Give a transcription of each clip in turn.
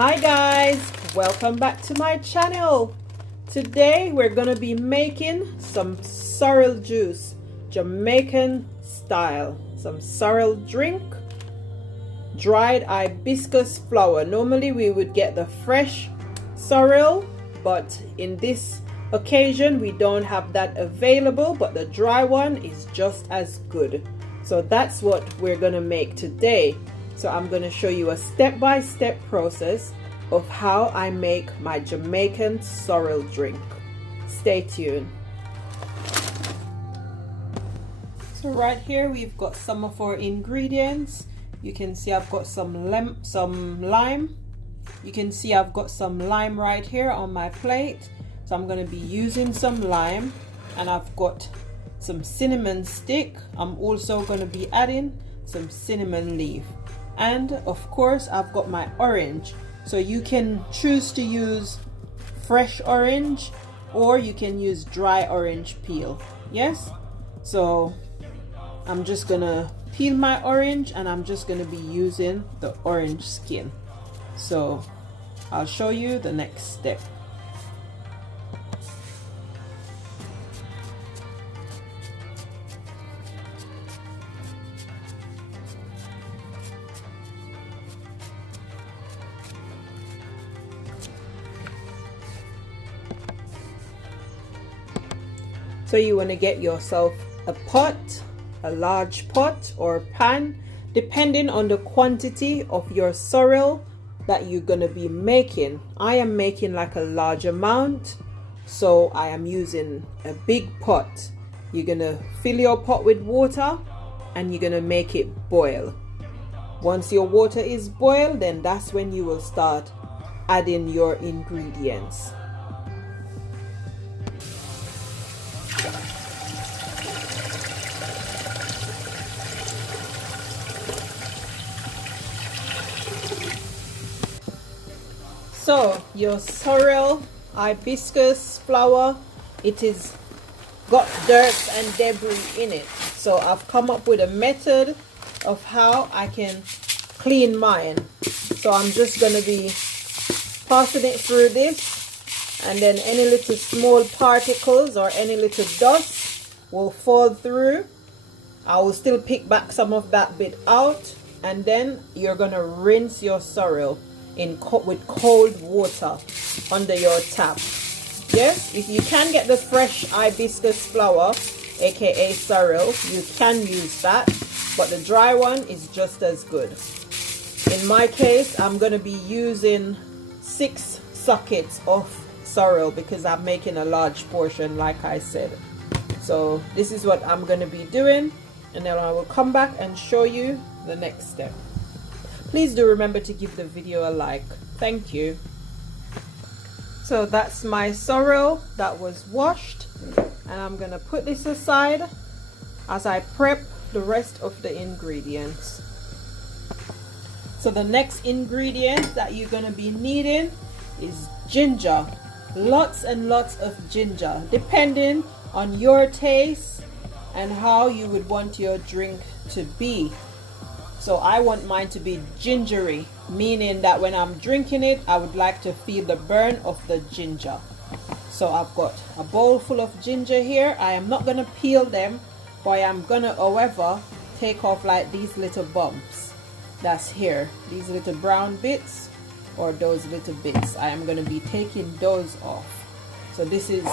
Hi guys, welcome back to my channel. Today we're gonna be making some sorrel juice, Jamaican style. Some sorrel drink, dried hibiscus flower. Normally we would get the fresh sorrel, but in this occasion we don't have that available, but the dry one is just as good. So that's what we're gonna make today. So I'm going to show you a step-by-step process of how I make my Jamaican sorrel drink. Stay tuned. So right here we've got some of our ingredients. You can see I've got some lime. You can see I've got some lime right here on my plate. So I'm going to be using some lime, and I've got some cinnamon stick. I'm also going to be adding some cinnamon leaf. And of course I've got my orange, so you can choose to use fresh orange or you can use dry orange peel. Yes, so I'm just gonna peel my orange and I'm just gonna be using the orange skin. So I'll show you the next step. So you want to get yourself a pot, a large pot or pan, depending on the quantity of your sorrel that you're going to be making. I am making like a large amount, so I am using a big pot. You're going to fill your pot with water and you're going to make it boil. Once your water is boiled, then that's when you will start adding your ingredients. So your sorrel hibiscus flower, it is got dirt and debris in it. So I've come up with a method of how I can clean mine. So I'm just going to be passing it through this, and then any little small particles or any little dust will fall through. I will still pick back some of that bit out, and then you're going to rinse your sorrel with cold water under your tap. Yes, if you can get the fresh hibiscus flower, aka sorrel, you can use that, but the dry one is just as good. In my case, I'm going to be using 6 sockets of sorrel because I'm making a large portion, like I said. So this is what I'm going to be doing, and then I will come back and show you the next step. Please do remember to give the video a like. Thank you. So that's my sorrel that was washed, and I'm gonna put this aside as I prep the rest of the ingredients. So the next ingredient that you're gonna be needing is ginger. Lots and lots of ginger, depending on your taste and how you would want your drink to be. So I want mine to be gingery, meaning that when I'm drinking it, I would like to feel the burn of the ginger. So I've got a bowl full of ginger here. I am not going to peel them, but I am going to, however, take off like these little bumps that's here. These little brown bits or those little bits. I am going to be taking those off. So this is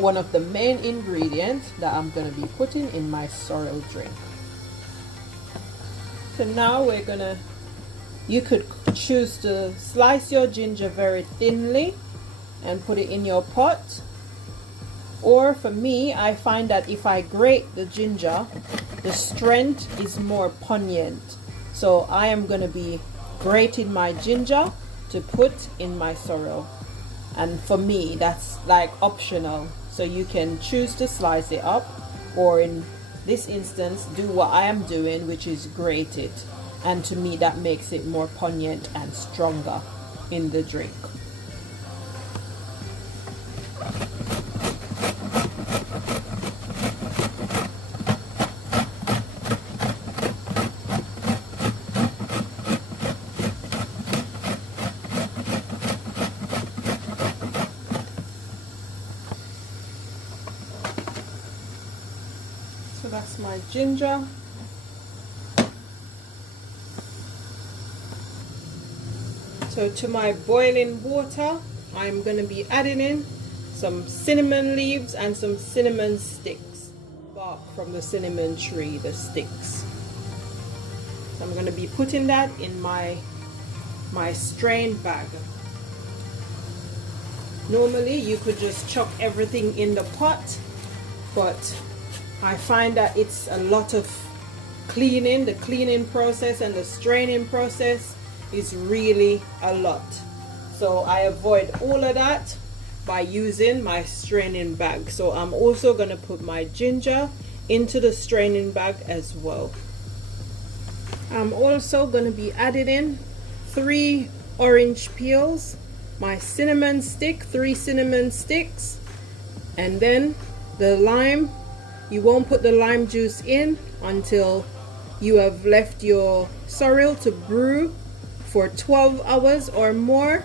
one of the main ingredients that I'm going to be putting in my sorrel drink. So now we're gonna, you could choose to slice your ginger very thinly and put it in your pot, or for me, I find that if I grate the ginger, the strength is more pungent. So I am gonna be grating my ginger to put in my sorrel, and for me that's like optional. So you can choose to slice it up, or in this instance do what I am doing, which is grate it, and to me that makes it more pungent and stronger in the drink. ginger. So to my boiling water, I'm going to be adding in some cinnamon leaves and some cinnamon sticks. Bark from the cinnamon tree, the sticks. So I'm going to be putting that in my strained bag. Normally you could just chuck everything in the pot, but I find that it's a lot of cleaning. The cleaning process and the straining process is really a lot. So I avoid all of that by using my straining bag. So I'm also going to put my ginger into the straining bag as well. I'm also going to be adding in 3 orange peels, my cinnamon stick, 3 cinnamon sticks, and then the lime. You won't put the lime juice in until you have left your sorrel to brew for 12 hours or more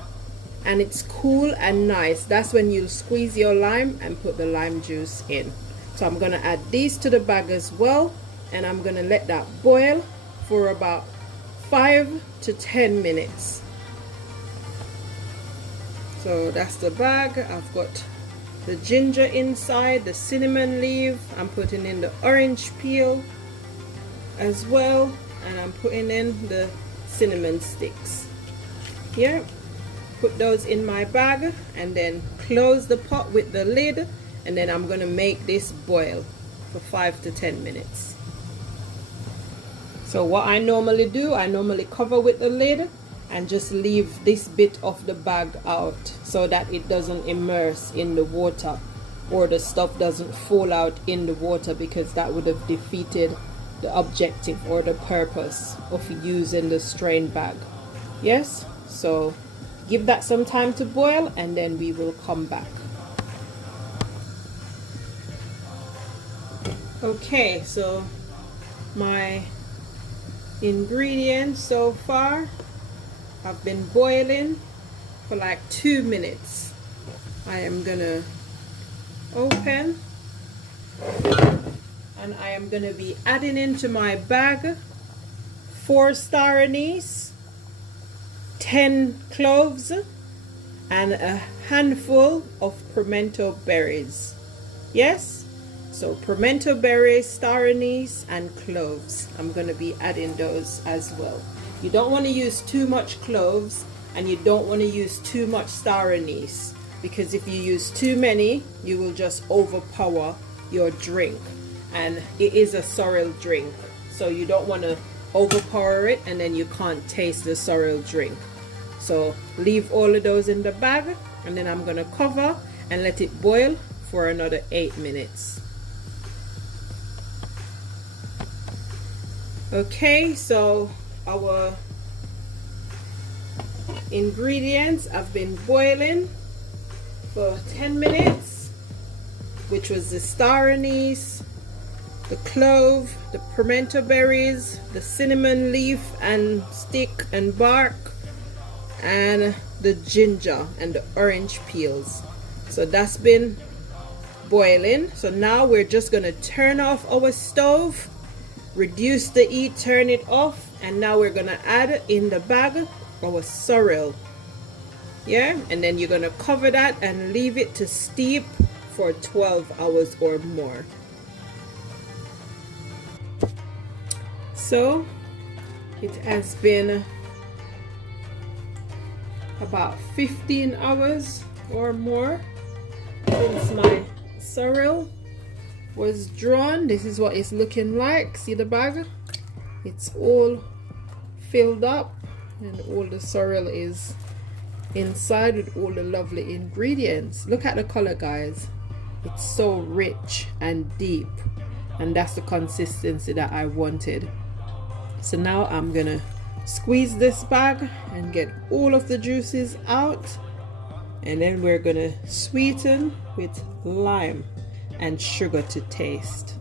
and it's cool and nice. That's when you'll squeeze your lime and put the lime juice in. So I'm going to add these to the bag as well, and I'm going to let that boil for about 5 to 10 minutes. So that's the bag. I've got the ginger inside, the cinnamon leaf, I'm putting in the orange peel as well, and I'm putting in the cinnamon sticks. Here, put those in my bag and then close the pot with the lid, and then I'm going to make this boil for 5 to 10 minutes. So what I normally do, I normally cover with the lid and just leave this bit of the bag out so that it doesn't immerse in the water or the stuff doesn't fall out in the water, because that would have defeated the objective or the purpose of using the strain bag. Yes, so give that some time to boil and then we will come back. Okay, so my ingredients so far have been boiling for like 2 minutes. I am gonna open and I am gonna be adding into my bag 4 star anise, 10 cloves, and a handful of pimento berries. Yes, so pimento berries, star anise, and cloves. I'm going to be adding those as well. You don't want to use too much cloves and you don't want to use too much star anise, because if you use too many you will just overpower your drink, and it is a sorrel drink, so you don't want to overpower it and then you can't taste the sorrel drink. So leave all of those in the bag, and then I'm going to cover and let it boil for another 8 minutes. Okay, so our ingredients have been boiling for 10 minutes, which was the star anise, the clove, the pimento berries, the cinnamon leaf and stick and bark, and the ginger and the orange peels. So that's been boiling. So now we're just going to turn off our stove, reduce the heat, turn it off, and now we're going to add in the bag our sorrel. Yeah, and then you're going to cover that and leave it to steep for 12 hours or more. So it has been about 15 hours or more since my sorrel was drawn. This is what it's looking like. See the bag? It's all filled up and all the sorrel is inside with all the lovely ingredients. Look at the color, guys. It's so rich and deep, and that's the consistency that I wanted. So now I'm gonna squeeze this bag and get all of the juices out, and then we're gonna sweeten with lime and sugar to taste.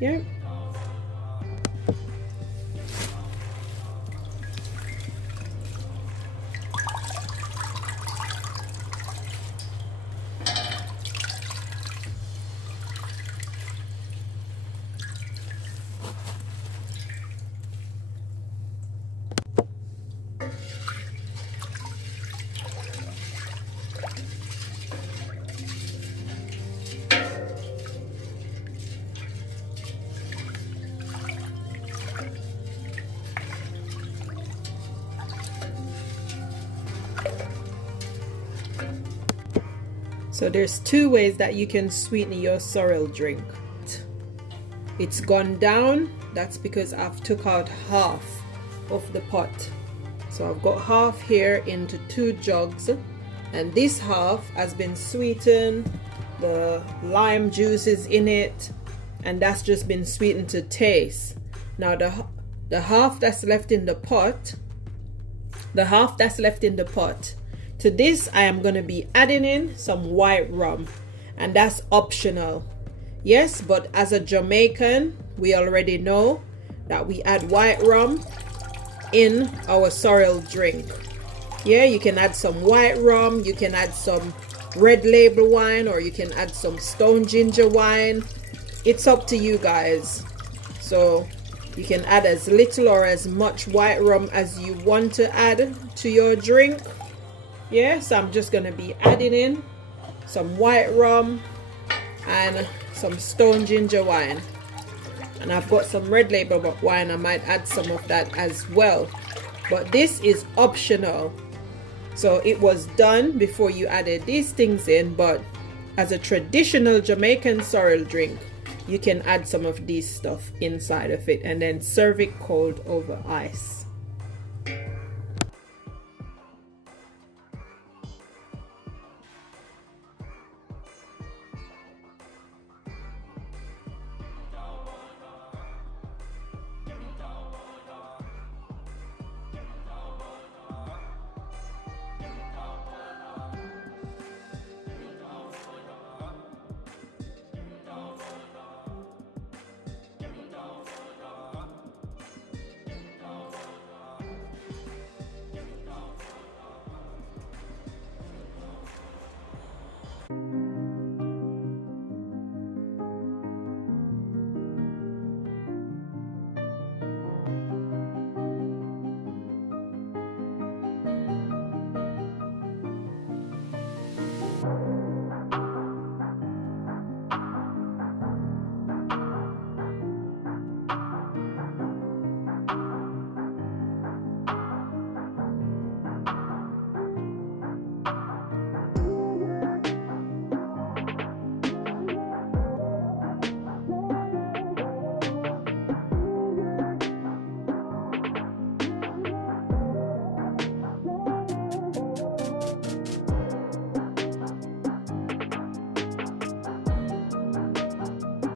Yeah. So there's two ways that you can sweeten your sorrel drink. It's gone down. That's because I've took out half of the pot. So I've got half here into 2 jugs, and this half has been sweetened. The lime juice is in it, and that's just been sweetened to taste. Now the half that's left in the pot, to this I am going to be adding in some white rum, and that's optional. Yes, but as a Jamaican, we already know that we add white rum in our sorrel drink. Yeah, you can add some white rum, you can add some red label wine, or you can add some stone ginger wine. It's up to you guys. So you can add as little or as much white rum as you want to add to your drink. Yeah, so I'm just gonna be adding in some white rum and some stone ginger wine, and I've got some red label wine. I might add some of that as well, but this is optional. So it was done before you added these things in, but as a traditional Jamaican sorrel drink, you can add some of these stuff inside of it and then serve it cold over ice.